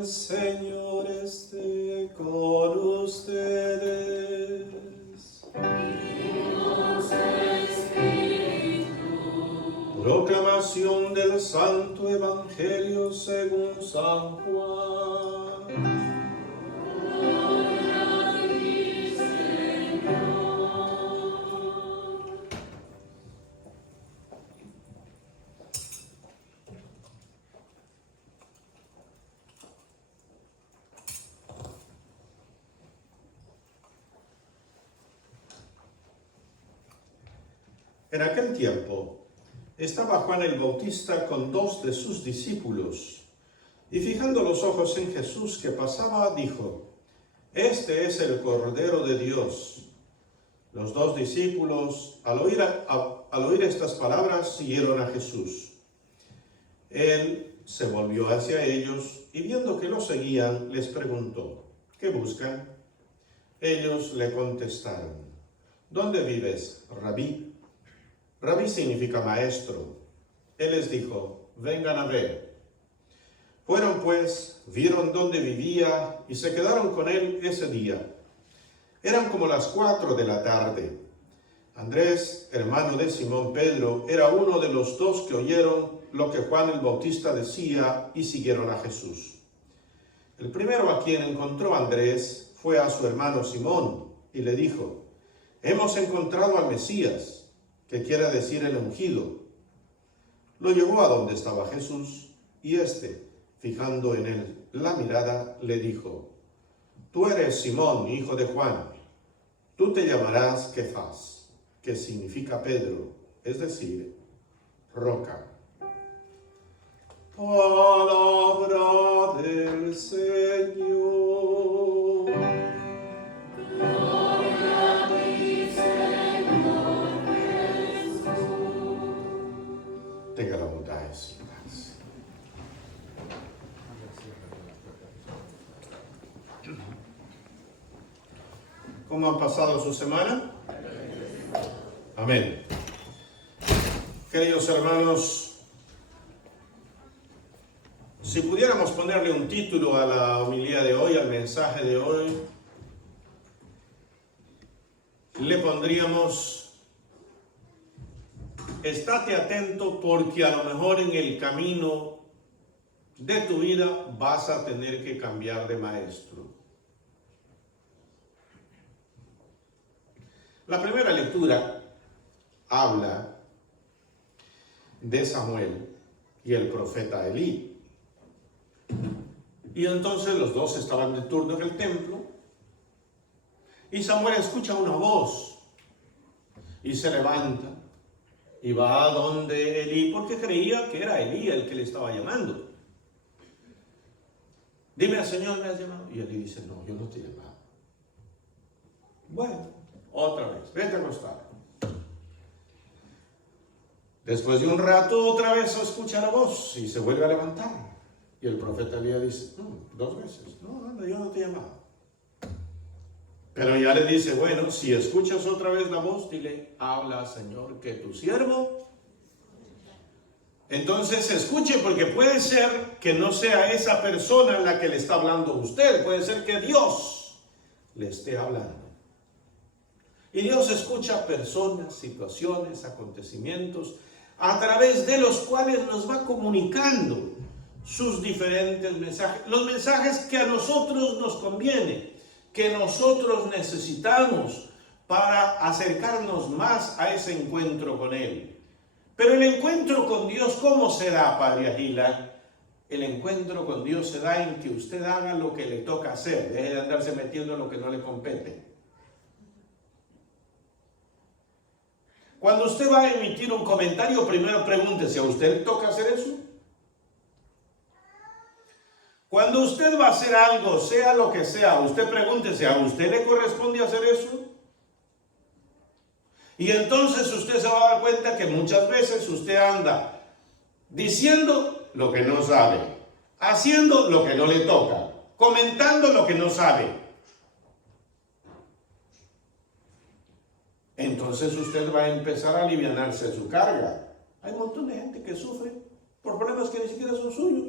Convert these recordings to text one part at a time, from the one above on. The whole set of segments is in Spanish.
El Señor esté con ustedes. Proclamación del Santo Evangelio según San Juan. Gloria a ti, Señor. En aquel tiempo estaba Juan el Bautista con 2 de sus discípulos, y fijando los ojos en Jesús que pasaba, dijo: Este es el Cordero de Dios. Los 2 discípulos, al oír estas palabras, siguieron a Jesús. Él se volvió hacia ellos y viendo que lo seguían, les preguntó: ¿Qué buscan? Ellos le contestaron: ¿Dónde vives, Rabí? Rabí significa maestro. Él les dijo: vengan a ver. Fueron pues, vieron dónde vivía y se quedaron con él ese día. Eran como las 4 de la tarde. Andrés, hermano de Simón Pedro, era uno de los 2 que oyeron lo que Juan el Bautista decía y siguieron a Jesús. El primero a quien encontró Andrés fue a su hermano Simón y le dijo: hemos encontrado al Mesías, que quiere decir el ungido. Lo llevó a donde estaba Jesús, y éste, fijando en él la mirada, le dijo: tú eres Simón, hijo de Juan. Tú te llamarás Kefas, que significa Pedro, es decir, roca. Palabra del Señor. Gloria a ti, Señor Jesús. Tenga la bondad de sentarse. ¿Cómo han pasado su semana? Amén. Queridos hermanos, si pudiéramos ponerle un título a la homilía de hoy, al mensaje de hoy, le pondríamos: estate atento, porque a lo mejor en el camino de tu vida vas a tener que cambiar de maestro. La primera lectura habla de Samuel y el profeta Elí. Y entonces los 2 estaban de turno en el templo, y Samuel escucha una voz y se levanta y va a donde Elí, porque creía que era Elí el que le estaba llamando. Dime, Señor, ¿me has llamado? Y Elí dice: no, yo no te he llamado. Bueno, otra vez, vete a acostar. Después de un rato, otra vez se escucha la voz y se vuelve a levantar. Y el profeta Elías dice: no, 2 veces. No, yo no te he llamado. Pero ya le dice: bueno, si escuchas otra vez la voz, dile: habla, Señor, que tu siervo. Entonces escuche, porque puede ser que no sea esa persona la que le está hablando a usted. Puede ser que Dios le esté hablando. Y Dios escucha personas, situaciones, acontecimientos, a través de los cuales nos va comunicando sus diferentes mensajes. Los mensajes que a nosotros nos conviene, que nosotros necesitamos para acercarnos más a ese encuentro con Él. Pero el encuentro con Dios, ¿cómo se da, Padre Agila? El encuentro con Dios se da en que usted haga lo que le toca hacer, deje de andarse metiendo en lo que no le compete. Cuando usted va a emitir un comentario, primero pregúntese: ¿a usted le toca hacer eso? Cuando usted va a hacer algo, sea lo que sea, usted pregúntese: ¿a usted le corresponde hacer eso? Y entonces usted se va a dar cuenta que muchas veces usted anda diciendo lo que no sabe, haciendo lo que no le toca, comentando lo que no sabe. Entonces usted va a empezar a alivianarse de su carga. Hay un montón de gente que sufre por problemas que ni siquiera son suyos.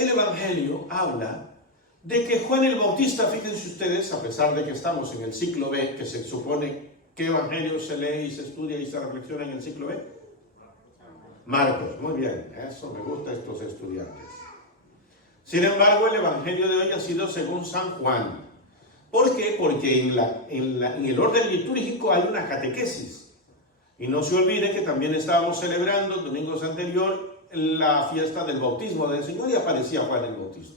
el Evangelio habla de que Juan el Bautista, fíjense ustedes, a pesar de que estamos en el ciclo B, que se supone que Evangelio se lee y se estudia y se reflexiona en el ciclo B. Marcos, muy bien, eso me gusta estos estudiantes. Sin embargo, el Evangelio de hoy ha sido según San Juan. ¿Por qué? Porque en el orden litúrgico hay una catequesis. Y no se olvide que también estábamos celebrando el domingo anterior la fiesta del bautismo del Señor y aparecía Juan el Bautista.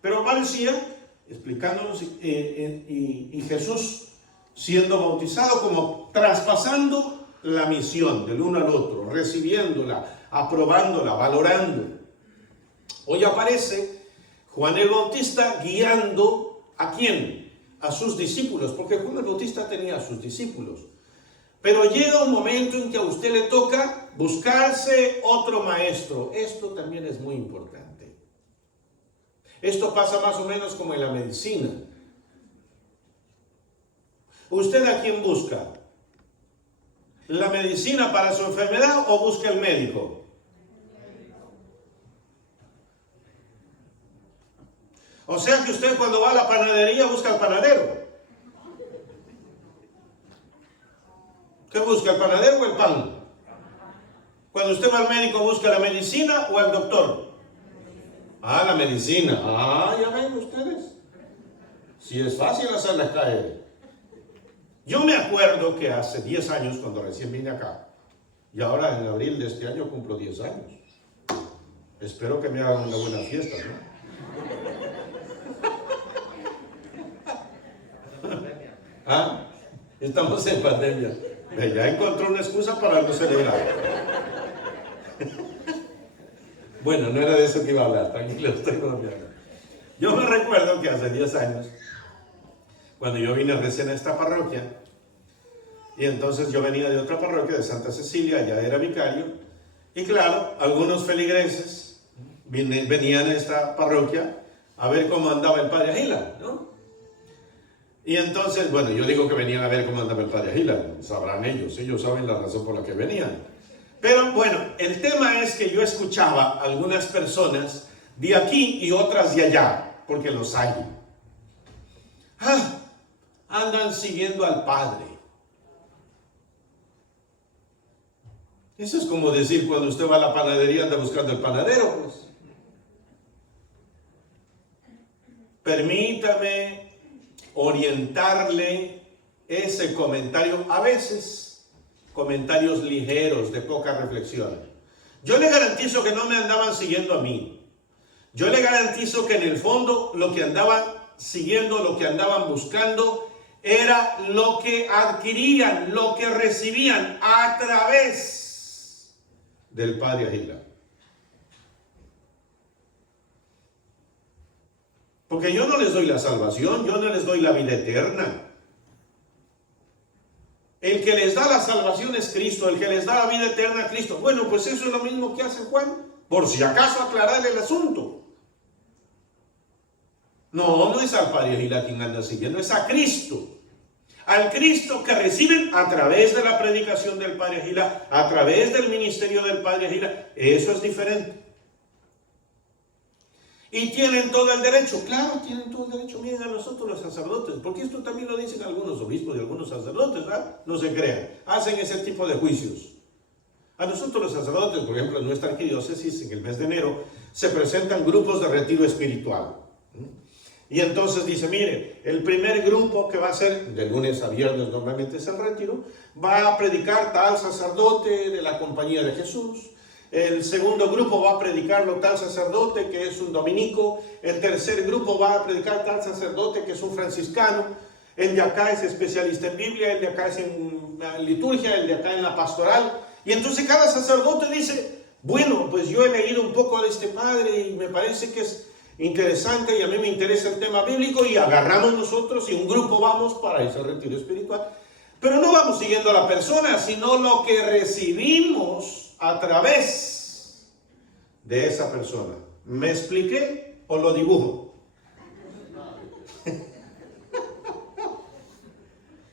Pero aparecía explicándonos y Jesús siendo bautizado como traspasando la misión del uno al otro, recibiéndola, aprobándola, valorando. Hoy aparece Juan el Bautista guiando ¿a quién? A sus discípulos, porque Juan el Bautista tenía a sus discípulos. Pero llega un momento en que a usted le toca buscarse otro maestro. Esto también es muy importante. Esto pasa más o menos como en la medicina. ¿Usted a quién busca? ¿La medicina para su enfermedad o busca el médico? O sea que usted cuando va a la panadería busca al panadero. ¿Qué busca, el panadero o el pan? Cuando usted va al médico, ¿busca la medicina o al doctor? Ah, la medicina. Ah, ya ven ustedes. Si es fácil hacerles caer. Yo me acuerdo que hace 10 años, cuando recién vine acá, y ahora en abril de este año cumplo 10 años. Espero que me hagan una buena fiesta, ¿no? ¿Ah? Estamos en pandemia. Ya encontró una excusa para no celebrar. Bueno, no era de eso que iba a hablar, tranquilo, estoy bromeando. Yo me recuerdo que hace 10 años, cuando yo vine recién a esta parroquia, y entonces yo venía de otra parroquia, de Santa Cecilia, ya era vicario, y claro, algunos feligreses venían a esta parroquia a ver cómo andaba el padre Agila, ¿no? Y entonces, bueno, yo digo que venían a ver cómo andaba el padre Agila, sabrán ellos saben la razón por la que venían. Pero bueno, el tema es que yo escuchaba a algunas personas de aquí y otras de allá, porque los hay. Andan siguiendo al Padre. Eso es como decir cuando usted va a la panadería anda buscando el panadero, pues. Permítame orientarle ese comentario, a veces comentarios ligeros, de poca reflexión. Yo le garantizo que no me andaban siguiendo a mí. Yo le garantizo que en el fondo lo que andaban siguiendo, lo que andaban buscando, era lo que adquirían, lo que recibían a través del padre Agila. Porque yo no les doy la salvación, yo no les doy la vida eterna. El que les da la salvación es Cristo, el que les da la vida eterna es Cristo. Bueno, pues eso es lo mismo que hace Juan, por si acaso aclarar el asunto. No es al padre Agila quien anda siguiendo, es a Cristo. Al Cristo que reciben a través de la predicación del padre Agila, a través del ministerio del padre Agila. Eso es diferente. Y tienen todo el derecho, claro, tienen todo el derecho. Miren a nosotros los sacerdotes, porque esto también lo dicen algunos obispos y algunos sacerdotes, ¿verdad? No se crean, hacen ese tipo de juicios. A nosotros los sacerdotes, por ejemplo, en nuestra arquidiócesis, en el mes de enero, se presentan grupos de retiro espiritual. Y entonces dice, mire, el primer grupo que va a ser, de lunes a viernes normalmente es el retiro, va a predicar tal sacerdote de la Compañía de Jesús. El segundo grupo va a predicarlo tal sacerdote que es un dominico. El tercer grupo va a predicar tal sacerdote que es un franciscano. El de acá es especialista en Biblia, el de acá es en liturgia, el de acá en la pastoral. Y entonces cada sacerdote dice, bueno, pues yo he leído un poco de este padre y me parece que es interesante y a mí me interesa el tema bíblico, y agarramos nosotros y un grupo vamos para ese retiro espiritual. Pero no vamos siguiendo a la persona, sino lo que recibimos a través de esa persona. ¿Me expliqué o lo dibujo?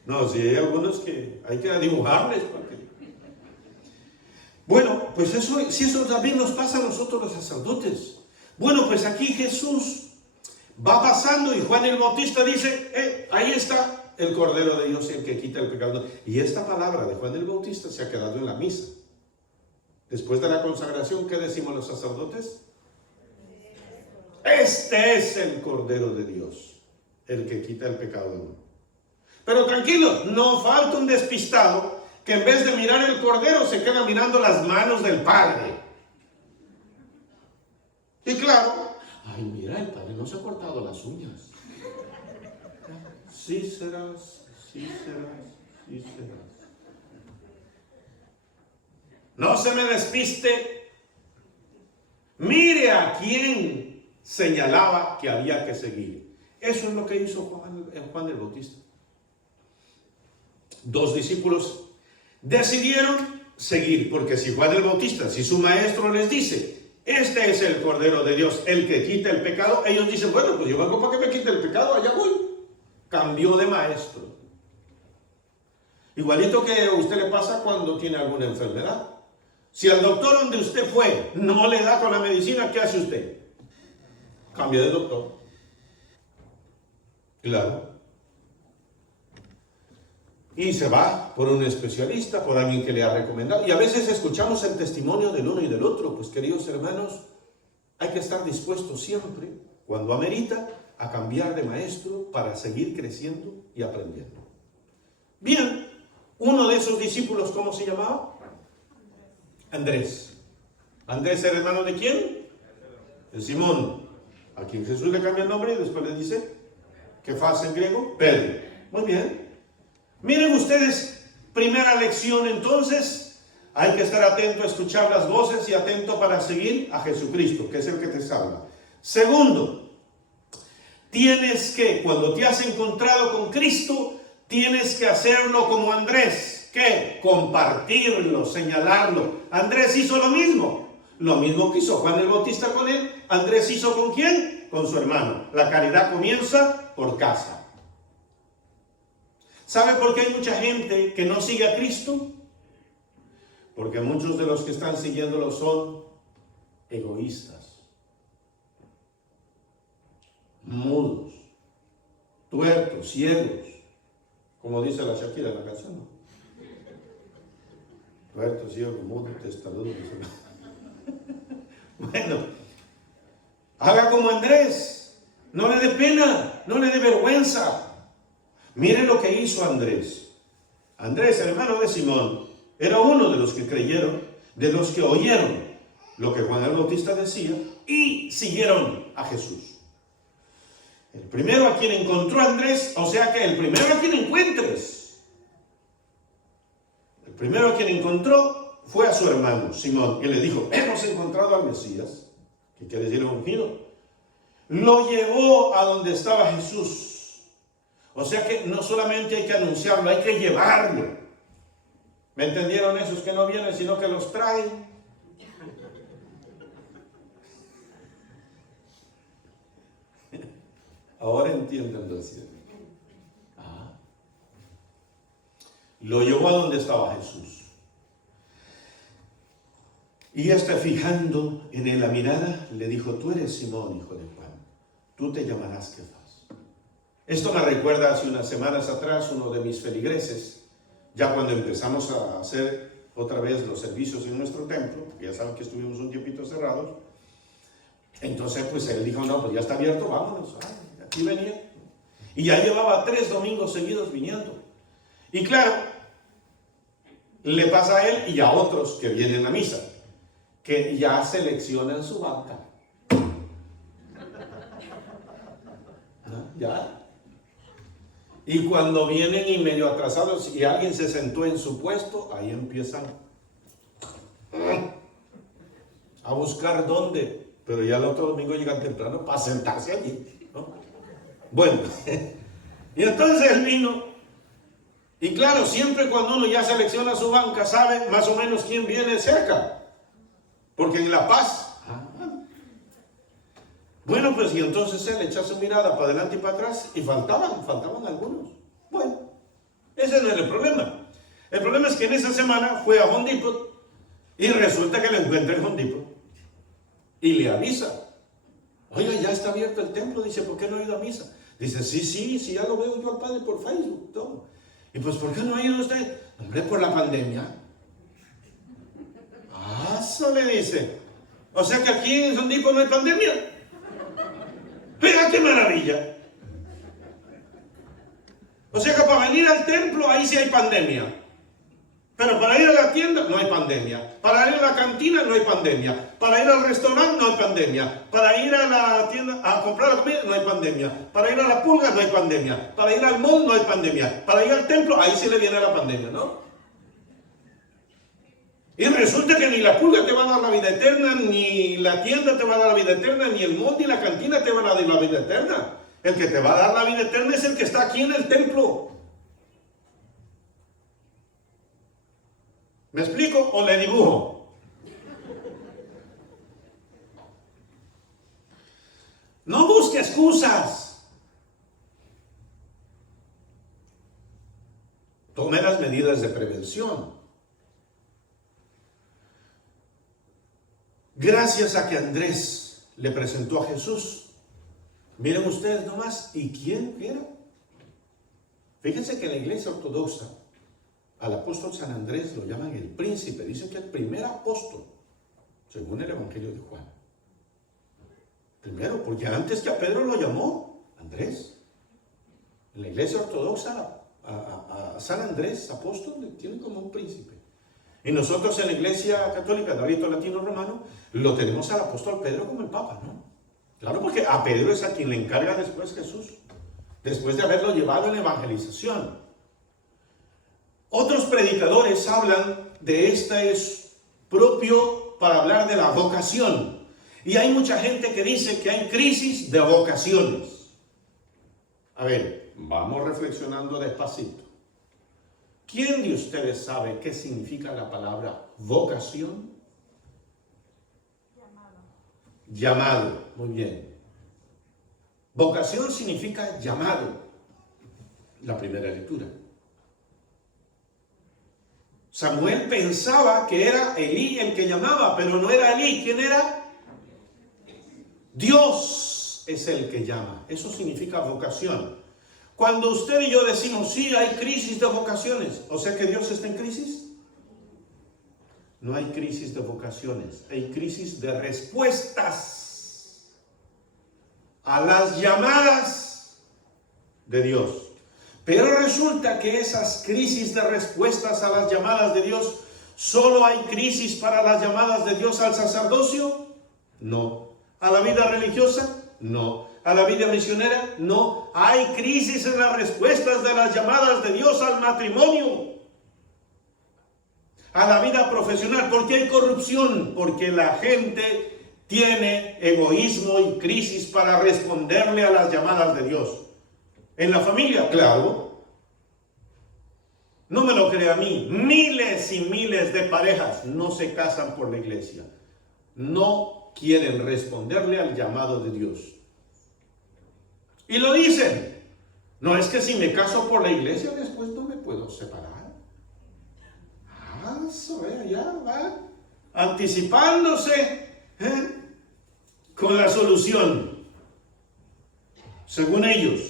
No, si hay algunos que hay que dibujarles. Bueno, pues eso, si eso también nos pasa a nosotros los sacerdotes. Bueno, pues aquí Jesús va pasando y Juan el Bautista dice, ahí está el Cordero de Dios, el que quita el pecado. Y esta palabra de Juan el Bautista se ha quedado en la misa. Después de la consagración, ¿qué decimos los sacerdotes? Este es el Cordero de Dios, el que quita el pecado del mundo. Pero tranquilos, no falta un despistado que en vez de mirar el Cordero se queda mirando las manos del Padre. Y claro, ay, mira, el Padre no se ha cortado las uñas. Sí serás, sí serás, sí serás. No se me despiste. Mire a quién señalaba que había que seguir. Eso es lo que hizo Juan el Bautista. Dos discípulos decidieron seguir, porque si Juan el Bautista, si su maestro les dice, este es el Cordero de Dios, el que quita el pecado, ellos dicen, bueno, pues yo vengo para que me quite el pecado, allá voy. Cambió de maestro. Igualito que a usted le pasa cuando tiene alguna enfermedad. Si al doctor donde usted fue no le da con la medicina, ¿qué hace usted? Cambia de doctor. Claro. Y se va por un especialista, por alguien que le ha recomendado. Y a veces escuchamos el testimonio del uno y del otro. Pues queridos hermanos, hay que estar dispuestos siempre, cuando amerita, a cambiar de maestro para seguir creciendo y aprendiendo. Bien, uno de esos discípulos, ¿cómo se llamaba? Andrés. ¿Andrés era hermano de quién? De Simón, a quien Jesús le cambia el nombre y después le dice, ¿qué faz en griego? Pedro. Muy bien. Miren ustedes, primera lección entonces, hay que estar atento a escuchar las voces y atento para seguir a Jesucristo, que es el que te salva. Segundo, tienes que, cuando te has encontrado con Cristo, tienes que hacerlo como Andrés. ¿Qué? Compartirlo, señalarlo. Andrés hizo lo mismo que hizo Juan el Bautista con él. Andrés hizo ¿con quién? Con su hermano. La caridad comienza por casa. ¿Sabe por qué hay mucha gente que no sigue a Cristo? Porque muchos de los que están siguiéndolo son egoístas, mudos, tuertos, ciegos, como dice la Shakira en la canción, ¿no? Tuerto, ciego, mudo, testarudo. Bueno, haga como Andrés, no le dé pena, no le dé vergüenza. Miren lo que hizo Andrés. Andrés, hermano de Simón, era uno de los que creyeron, de los que oyeron lo que Juan el Bautista decía y siguieron a Jesús. El primero a quien encontró Andrés, o sea que el primero a quien encuentres. El primero a quien encontró fue a su hermano Simón y le dijo, hemos encontrado al Mesías, que quiere decir ungido. Lo llevó a donde estaba Jesús. O sea que no solamente hay que anunciarlo, hay que llevarlo. ¿Me entendieron esos que no vienen, sino que los traen? Ahora entienden lo cierto. Lo llevó a donde estaba Jesús. Y fijando en él la mirada, le dijo, tú eres Simón, hijo de Juan, tú te llamarás Kefas. Esto me recuerda hace unas semanas atrás uno de mis feligreses, ya cuando empezamos a hacer otra vez los servicios en nuestro templo, porque ya saben que estuvimos un tiempito cerrados. Entonces pues él dijo, no, pues ya está abierto, vámonos. Aquí venía. Y ya llevaba 3 domingos seguidos viniendo. Y claro, le pasa a él y a otros que vienen a misa, que ya seleccionan su banca. ¿No? Ya. Y cuando vienen y medio atrasados y alguien se sentó en su puesto, ahí empiezan a buscar dónde. Pero ya el otro domingo llegan temprano para sentarse allí, ¿no? Bueno, y entonces él vino. Y claro, siempre cuando uno ya selecciona su banca, sabe más o menos quién viene cerca. Porque en La Paz. Bueno, pues y entonces él echa su mirada para adelante y para atrás y faltaban algunos. Bueno, ese no es el problema. El problema es que en esa semana fue a Home Depot y resulta que lo encuentra en Home Depot y le avisa. Oiga, ya está abierto el templo. Dice, ¿por qué no ha ido a misa? Dice, sí, ya lo veo yo al padre por Facebook, todo. Y pues, ¿por qué no ha ido usted? Hombre, por la pandemia. Eso le dice. O sea que aquí en Sondipo no hay pandemia. Mira qué maravilla. O sea que para venir al templo ahí sí hay pandemia. Pero para ir a la tienda no hay pandemia. Para ir a la cantina no hay pandemia. Para ir al restaurante no hay pandemia. Para ir a la tienda a comprar la comida no hay pandemia. Para ir a la pulga no hay pandemia. Para ir al mall no hay pandemia. Para ir al templo ahí sí le viene la pandemia, ¿no? Y resulta que ni la pulga te va a dar la vida eterna, ni la tienda te va a dar la vida eterna, ni el mall ni la cantina te van a dar la vida eterna. El que te va a dar la vida eterna es el que está aquí en el templo. ¿Me explico o le dibujo? No busque excusas. Tome las medidas de prevención. Gracias a que Andrés le presentó a Jesús. Miren ustedes nomás, ¿y quién era? Fíjense que en la iglesia ortodoxa al apóstol San Andrés lo llaman el príncipe. Dicen que el primer apóstol, según el Evangelio de Juan. Primero, porque antes que a Pedro lo llamó Andrés. En la iglesia ortodoxa a San Andrés, apóstol, le tienen como un príncipe. Y nosotros en la iglesia católica de rito latino romano lo tenemos al apóstol Pedro como el papa, ¿no? Claro, porque a Pedro es a quien le encarga después Jesús, después de haberlo llevado en evangelización. Otros predicadores hablan de es propio para hablar de la vocación. Y hay mucha gente que dice que hay crisis de vocaciones. A ver, vamos reflexionando despacito. ¿Quién de ustedes sabe qué significa la palabra vocación? Llamado. Muy bien. Vocación significa llamado. La primera lectura. Samuel pensaba que era Elí el que llamaba, pero no era Elí. ¿Quién era? Dios es el que llama. Eso significa vocación. Cuando usted y yo decimos, sí, hay crisis de vocaciones, o sea que Dios está en crisis. No hay crisis de vocaciones, hay crisis de respuestas a las llamadas de Dios. Pero resulta que esas crisis de respuestas a las llamadas de Dios, ¿solo hay crisis para las llamadas de Dios al sacerdocio? No. ¿A la vida religiosa? No. ¿A la vida misionera? No. Hay crisis en las respuestas de las llamadas de Dios al matrimonio, a la vida profesional. ¿Por qué hay corrupción? Porque la gente tiene egoísmo y crisis para responderle a las llamadas de Dios. ¿En la familia? Claro. No me lo cree a mí. Miles y miles de parejas no se casan por la iglesia. No quieren responderle al llamado de Dios. Y lo dicen. No es que si me caso por la iglesia, después no me puedo separar. Eso, ya va. Anticipándose con la solución. Según ellos.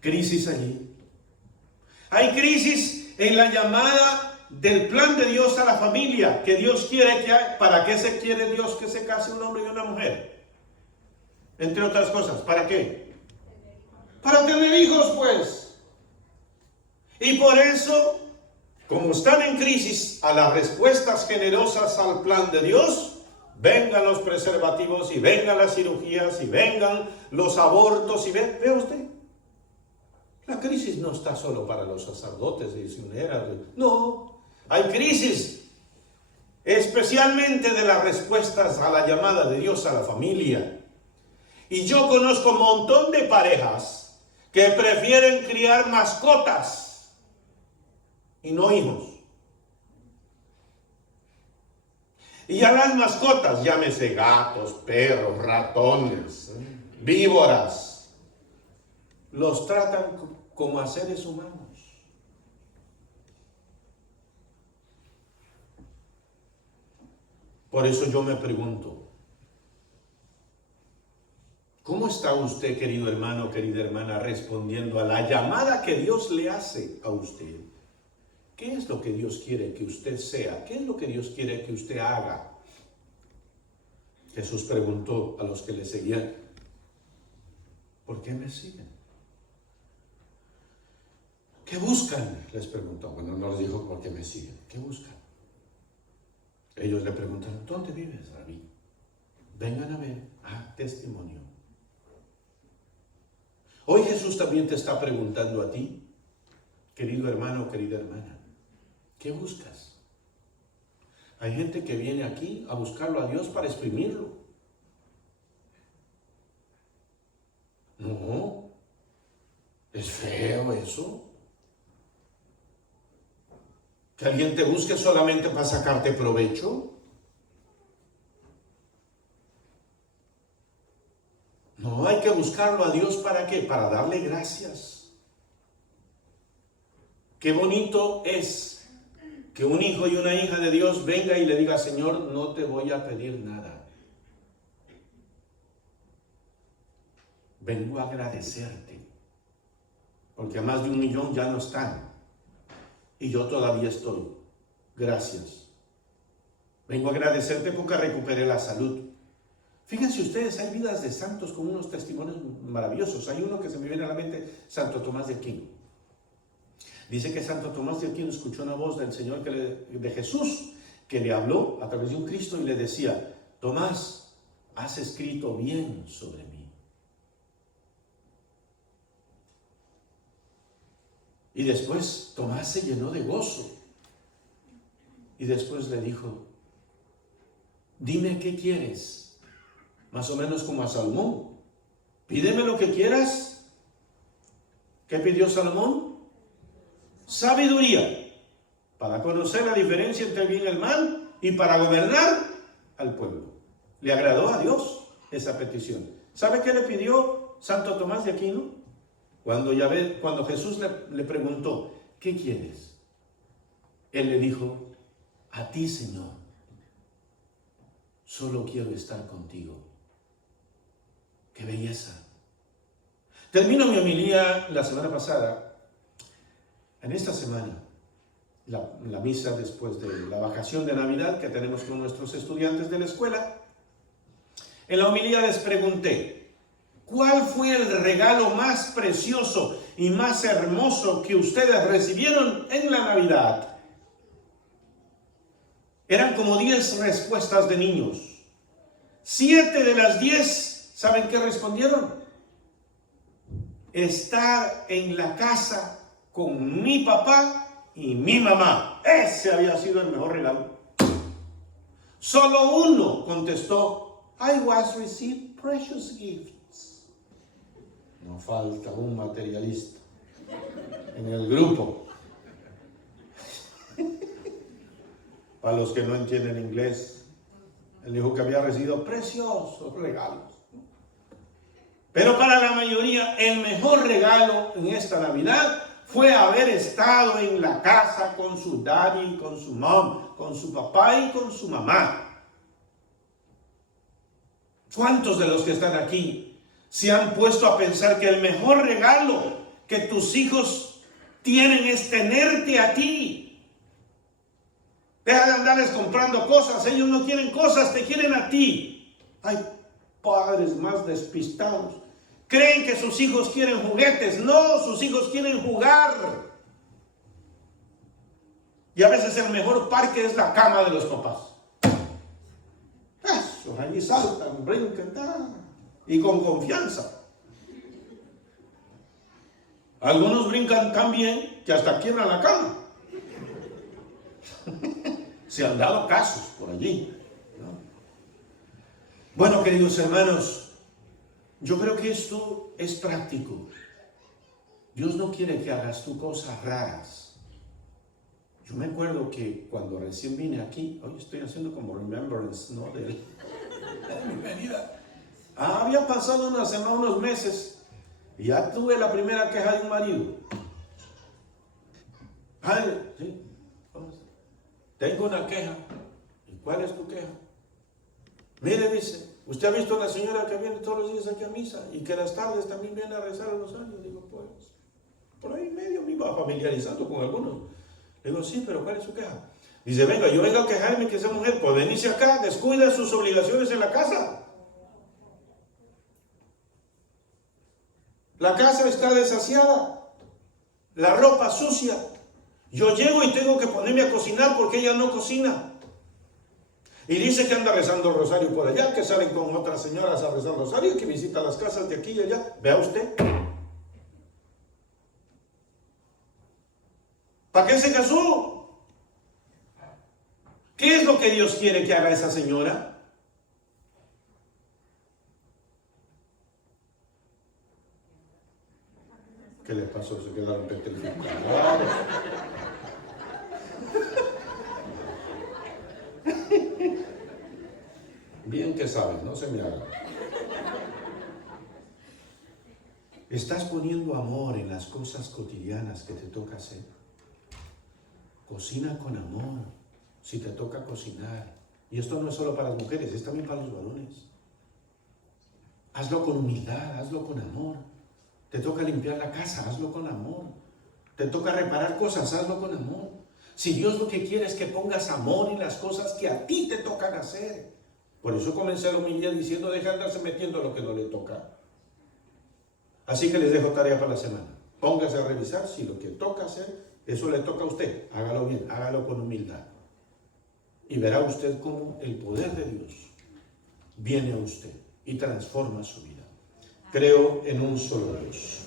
Crisis allí. Hay crisis en la llamada del plan de Dios a la familia, que Dios quiere que haya. ¿Para qué se quiere Dios que se case un hombre y una mujer? Entre otras cosas, ¿para qué? Para tener hijos, pues. Y por eso, como están en crisis a las respuestas generosas al plan de Dios, vengan los preservativos y vengan las cirugías y vengan los abortos y vea usted. La crisis no está solo para los sacerdotes y misioneras. No, hay crisis especialmente de las respuestas a la llamada de Dios a la familia. Y yo conozco un montón de parejas que prefieren criar mascotas y no hijos. Y a las mascotas, llámese gatos, perros, ratones, víboras, los tratan como a seres humanos. Por eso yo me pregunto, ¿Cómo está usted, querido hermano, querida hermana, respondiendo a la llamada que Dios le hace a usted? ¿Qué es lo que Dios quiere que usted sea? ¿Qué es lo que Dios quiere que usted haga? Jesús preguntó a los que le seguían, ¿por qué me siguen? ¿Qué buscan? Les preguntó. Bueno, no les dijo por qué me siguen. ¿Qué buscan? Ellos le preguntaron, ¿dónde vives, Rabí? Vengan a ver. Testimonio. Hoy Jesús también te está preguntando a ti, querido hermano, querida hermana, ¿qué buscas? Hay gente que viene aquí a buscarlo a Dios para exprimirlo. No, es feo eso. Que alguien te busque solamente para sacarte provecho. No, hay que buscarlo a Dios ¿para qué? Para darle gracias. Qué bonito es que un hijo y una hija de Dios venga y le diga, Señor, no te voy a pedir nada. Vengo a agradecerte, porque a más de 1 millón ya no están, y yo todavía estoy. Gracias. Vengo a agradecerte porque recuperé la salud. Fíjense ustedes, hay vidas de santos con unos testimonios maravillosos. Hay uno que se me viene a la mente, Santo Tomás de Aquino. Dice que Santo Tomás de Aquino escuchó una voz del Señor, de Jesús, que le habló a través de un Cristo y le decía, Tomás, has escrito bien sobre mí. Y después Tomás se llenó de gozo. Y después le dijo, dime qué quieres. Más o menos como a Salomón. Pídeme lo que quieras. ¿Qué pidió Salomón? Sabiduría. Para conocer la diferencia entre el bien y el mal y para gobernar al pueblo. Le agradó a Dios esa petición. ¿Sabe qué le pidió Santo Tomás de Aquino? Cuando Jesús le preguntó, ¿qué quieres? Él le dijo, a ti, Señor, solo quiero estar contigo. ¡Qué belleza! Termino mi homilía la semana pasada. En esta semana, la misa después de la vacación de Navidad que tenemos con nuestros estudiantes de la escuela, en la homilía les pregunté, ¿cuál fue el regalo más precioso y más hermoso que ustedes recibieron en la Navidad? Eran como 10 respuestas de niños. 7 de las 10, ¿saben qué respondieron? Estar en la casa con mi papá y mi mamá. Ese había sido el mejor regalo. Solo uno contestó, I was received precious gifts. No falta un materialista en el grupo. Para los que no entienden inglés, él dijo que había recibido preciosos regalos. Pero para la mayoría, el mejor regalo en esta Navidad fue haber estado en la casa con su daddy, con su mom, con su papá y con su mamá. ¿Cuántos de los que están aquí se han puesto a pensar que el mejor regalo que tus hijos tienen es tenerte a ti? Deja de andarles comprando cosas, ellos no quieren cosas, te quieren a ti. Hay padres más despistados. Creen que sus hijos quieren juguetes. No, sus hijos quieren jugar. Y a veces el mejor parque es la cama de los papás. Eso, allí saltan, brincan, y con confianza. Algunos brincan tan bien que hasta quiebran la cama. Se han dado casos por allí, ¿no? Bueno, queridos hermanos, yo creo que esto es práctico. Dios no quiere que hagas tú cosas raras. Yo me acuerdo que cuando recién vine aquí, hoy estoy haciendo como remembrance, ¿no? De mi venida. Había pasado unos meses y ya tuve la primera queja de un marido. Ay, sí. Tengo una queja. ¿Y cuál es tu queja? Mire, dice, ¿Usted ha visto a la señora que viene todos los días aquí a misa y que en las tardes también viene a rezar el rosario? Digo, pues, por ahí medio me iba familiarizando con algunos. Le digo, sí, pero ¿cuál es su queja? Dice, venga, yo vengo a quejarme que esa mujer, pues venirse acá, descuida sus obligaciones en la casa. La casa está desasiada, la ropa sucia. Yo llego y tengo que ponerme a cocinar porque ella no cocina. Y dice que anda rezando el rosario por allá, que salen con otras señoras a rezar el rosario, que visita las casas de aquí y allá. Vea usted. ¿Para qué se casó? ¿Qué es lo que Dios quiere que haga esa señora? ¿Qué le pasó? Se quedaron petrificados. Bien que sabes, no se me haga. ¿Estás poniendo amor en las cosas cotidianas que te toca hacer? Cocina con amor, si te toca cocinar. Y esto no es solo para las mujeres, es también para los varones. Hazlo con humildad, hazlo con amor. Te toca limpiar la casa, hazlo con amor. Te toca reparar cosas, hazlo con amor. Si Dios lo que quiere es que pongas amor en las cosas que a ti te tocan hacer. Por eso comencé la homilía diciendo, deja de andarse metiendo lo que no le toca. Así que les dejo tarea para la semana. Póngase a revisar si lo que toca hacer, eso le toca a usted. Hágalo bien, hágalo con humildad. Y verá usted cómo el poder de Dios viene a usted y transforma su vida. Creo en un solo Dios.